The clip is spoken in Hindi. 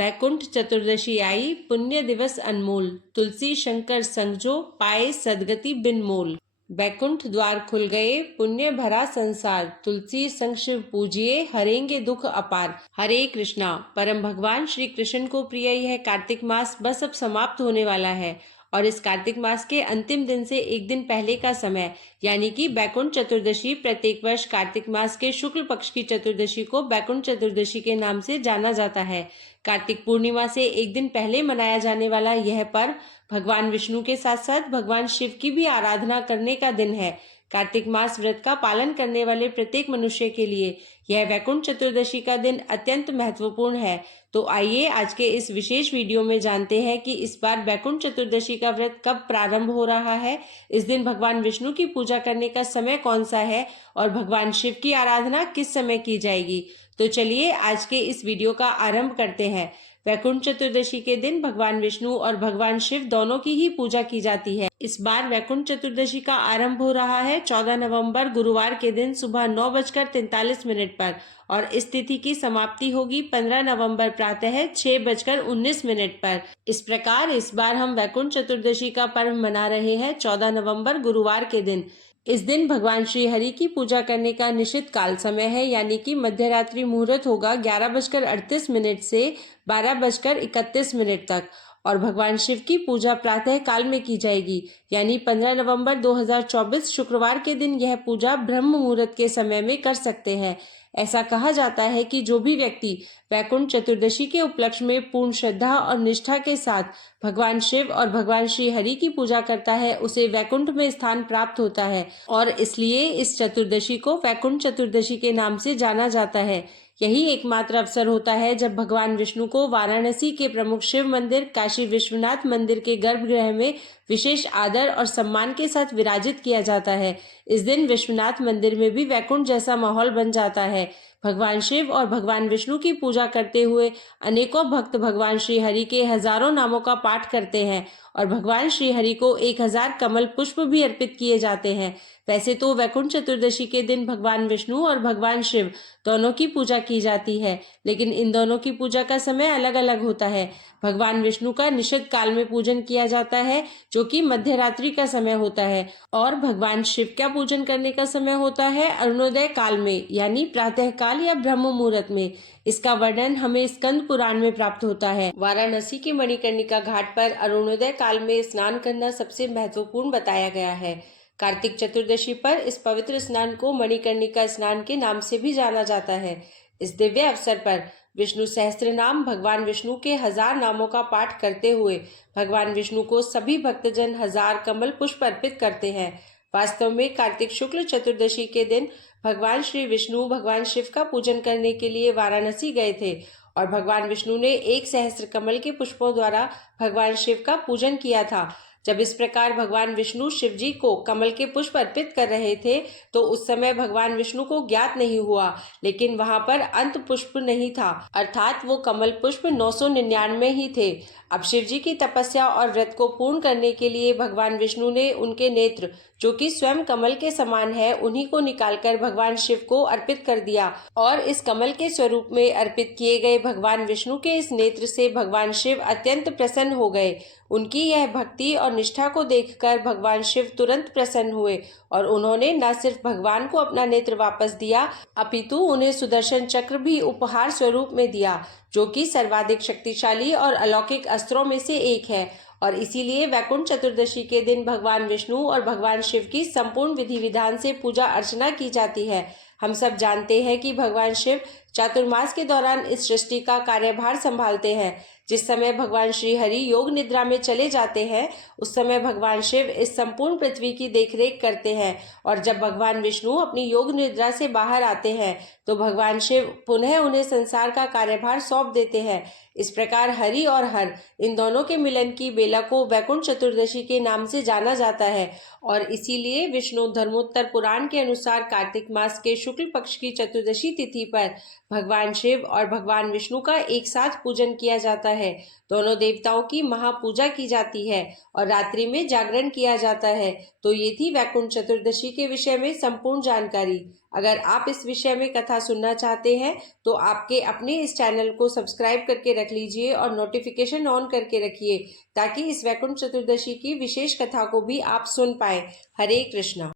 बैकुंठ चतुर्दशी आई, पुण्य दिवस अनमोल, तुलसी शंकर संगजो, पाए सदगति बिन मोल। बैकुंठ द्वार खुल गए, पुण्य भरा संसार, तुलसी संग शिव पूजिए, हरेंगे दुख अपार। हरे कृष्णा। परम भगवान श्री कृष्ण को प्रिय यह कार्तिक मास बस अब समाप्त होने वाला है और इस कार्तिक मास के अंतिम दिन से एक दिन पहले का समय यानी कि बैकुंठ चतुर्दशी प्रत्येक वर्ष कार्तिक मास के शुक्ल पक्ष की चतुर्दशी को बैकुंठ चतुर्दशी के नाम से जाना जाता है। कार्तिक पूर्णिमा से एक दिन पहले मनाया जाने वाला यह पर्व भगवान विष्णु के साथ साथ भगवान शिव की भी आराधना करने का दिन है। कार्तिक मास व्रत का पालन करने वाले प्रत्येक मनुष्य के लिए यह वैकुंठ चतुर्दशी का दिन अत्यंत महत्वपूर्ण है। तो आइए आज के इस विशेष वीडियो में जानते हैं कि इस बार वैकुंठ चतुर्दशी का व्रत कब प्रारंभ हो रहा है, इस दिन भगवान विष्णु की पूजा करने का समय कौन सा है और भगवान शिव की आराधना किस समय की जाएगी। तो चलिए आज के इस वीडियो का आरंभ करते हैं। वैकुंठ चतुर्दशी के दिन भगवान विष्णु और भगवान शिव दोनों की ही पूजा की जाती है। इस बार वैकुंठ चतुर्दशी का आरंभ हो रहा है 14 नवंबर गुरुवार के दिन सुबह 9:43 पर और इस तिथि की समाप्ति होगी 15 नवंबर प्रातः 6:19 पर। इस प्रकार इस बार हम वैकुंठ चतुर्दशी का पर्व मना रहे हैं 14 नवंबर गुरुवार के दिन। इस दिन भगवान श्री हरि की पूजा करने का निश्चित काल समय है यानी कि मध्यरात्रि मुहूर्त होगा 11:38 से 12:31 तक और भगवान शिव की पूजा प्रातः काल में की जाएगी यानी 15 नवंबर 2024 शुक्रवार के दिन यह पूजा ब्रह्म मुहूर्त के समय में कर सकते हैं। ऐसा कहा जाता है कि जो भी व्यक्ति वैकुंठ चतुर्दशी के उपलक्ष्य में पूर्ण श्रद्धा और निष्ठा के साथ भगवान शिव और भगवान श्री हरि की पूजा करता है उसे वैकुंठ में स्थान प्राप्त होता है और इसलिए इस चतुर्दशी को वैकुंठ चतुर्दशी के नाम से जाना जाता है। यही एकमात्र अवसर होता है जब भगवान विष्णु को वाराणसी के प्रमुख शिव मंदिर काशी विश्वनाथ मंदिर के गर्भगृह में विशेष आदर और सम्मान के साथ विराजित किया जाता है। इस दिन विश्वनाथ मंदिर में भी वैकुंठ जैसा माहौल बन जाता है। भगवान शिव और भगवान विष्णु की पूजा करते हुए अनेकों भक्त भगवान श्री हरि के हजारों नामों का पाठ करते हैं और भगवान श्री हरि को 1000 कमल पुष्प भी अर्पित किए जाते हैं। वैसे तो वैकुंठ चतुर्दशी के दिन भगवान विष्णु और भगवान शिव दोनों की पूजा की जाती है लेकिन इन दोनों की पूजा का समय अलग अलग होता है। भगवान विष्णु का निषिद्ध काल में पूजन किया जाता है जो कि मध्यरात्रि का समय होता है और भगवान शिव का पूजन करने का समय होता है अरुणोदय काल में यानी प्रातः काल या ब्रह्म मुहूर्त में। इसका वर्णन हमें स्कंद पुराण में प्राप्त होता है। वाराणसी के मणिकर्णिका घाट पर अरुणोदय काल में स्नान करना सबसे महत्वपूर्ण बताया गया है। कार्तिक चतुर्दशी पर इस पवित्र स्नान को मणिकर्णिका स्नान के नाम से भी जाना जाता है। इस दिव्य अवसर पर विष्णु सहस्त्र नाम भगवान विष्णु के 1000 नामों का पाठ करते हुए भगवान विष्णु को सभी भक्तजन 1000 कमल पुष्प अर्पित करते हैं। वास्तव में कार्तिक शुक्ल चतुर्दशी के दिन भगवान श्री विष्णु भगवान शिव का पूजन करने के लिए वाराणसी गए थे और भगवान विष्णु ने 1 सहस्त्र कमल के पुष्पों द्वारा भगवान शिव का पूजन किया था। जब इस प्रकार भगवान विष्णु शिव जी को कमल के पुष्प अर्पित कर रहे थे तो उस समय भगवान विष्णु को ज्ञात नहीं हुआ लेकिन वहां पर अंत पुष्प नहीं था अर्थात वो कमल पुष्प 999 ही थे। अब शिव जी की तपस्या और व्रत को पूर्ण करने के लिए भगवान विष्णु ने उनके नेत्र जो कि स्वयं कमल के समान है उन्हीं को निकालकर भगवान शिव को अर्पित कर दिया और इस कमल के स्वरूप में अर्पित किए गए भगवान विष्णु के इस नेत्र से भगवान शिव अत्यंत प्रसन्न हो गए। उनकी यह भक्ति और निष्ठा को देखकर भगवान शिव तुरंत प्रसन्न हुए और उन्होंने न सिर्फ भगवान को अपना नेत्र वापस दिया अपितु उन्हें सुदर्शन चक्र भी उपहार स्वरूप में दिया जो कि सर्वाधिक शक्तिशाली और अलौकिक अस्त्रों में से एक है और इसीलिए वैकुंठ चतुर्दशी के दिन भगवान विष्णु और भगवान शिव की संपूर्ण विधि विधान से पूजा अर्चना की जाती है। हम सब जानते हैं कि भगवान शिव चातुर्मास के दौरान इस सृष्टि का कार्यभार संभालते हैं। जिस समय भगवान श्री हरि योग निद्रा में चले जाते हैं उस समय भगवान शिव इस संपूर्ण पृथ्वी की देखरेख करते हैं और जब भगवान विष्णु अपनी योग निद्रा से बाहर आते हैं तो भगवान शिव पुनः उन्हें संसार का कार्यभार सौंप देते हैं। इस प्रकार हरि और हर इन दोनों के मिलन की बेला को वैकुंठ चतुर्दशी के नाम से जाना जाता है और इसीलिए विष्णु धर्मोत्तर पुराण के अनुसार कार्तिक मास के शुक्ल पक्ष की चतुर्दशी तिथि पर भगवान शिव और भगवान विष्णु का एक साथ पूजन किया जाता है। दोनों देवताओं की महापूजा की जाती है और रात्रि में जागरण किया जाता है। तो ये थी वैकुंठ चतुर्दशी के विषय में संपूर्ण जानकारी। अगर आप इस विषय में कथा सुनना चाहते हैं तो आपके अपने इस चैनल को सब्सक्राइब करके रख लीजिए और नोटिफिकेशन ऑन करके रखिए, ताकि इस वैकुंठ चतुर्दशी की विशेष कथा को भी आप सुन पाए। हरे कृष्णा।